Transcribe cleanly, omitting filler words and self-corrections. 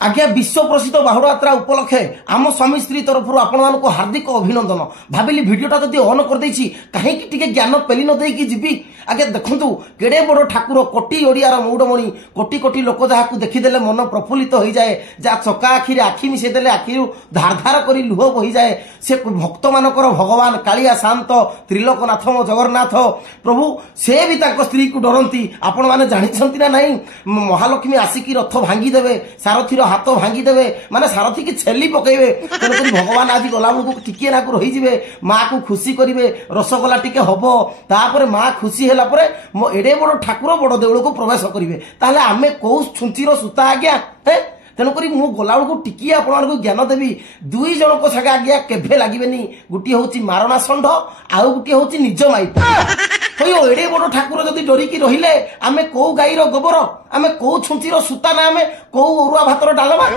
आज्ञा विश्व प्रसिद्ध बाहुड़ा यात्रा उपलक्षे आम स्वामी स्त्री तरफ आपण हार्दिक अभिनंदन भाविली भिडटा जदि ऑन कर कहीं ज्ञान पेली न देकी जीवी आगे देखु केड़े बड़ ठाकुर कोटी ओडियार मौड़मणि कोटी कोटी लोक जहाँ देखीदे मन प्रफुल्लित हो जाए जहाँ चका आखिरे आखि मिसेदेले आखि धार धार कर लुह बही जाए से भक्त मानकर भगवान कालिया शांत त्रिलोकनाथ जगन्नाथ प्रभु से भी स्त्री को डरती आपण मैंने जानी ना नहीं महालक्ष्मी आसिकी रथ भांगीदेवे सारथीर हाथ भांगीदेवे माने सारथी की छेली पकेबे तेणुक भगवान आज गला बेलू टिके नाक रहीजे माँ को खुशी करेंगे रसगोला टिके हम तापर माँ खुशी है एडे बड़ ठाकुर बड़ देउल को प्रवेश करेंगे ताहले आमे कौ छुंचीर सूता आज्ञा तेणुक मु गला बेलू टिकी आपको ज्ञान देवी दुई जन को सागे आज्ञा केभे लगे गोटे हूँ मारणा षंढ आउ गोटे हूँ निज माइप एडे बड़ ठाकुर जदि डरिकी रहिले आमे कौ गाईर गोबर आमे कौ छुंचीर सूता ना आमे कौ अरुआ भातर डालमा।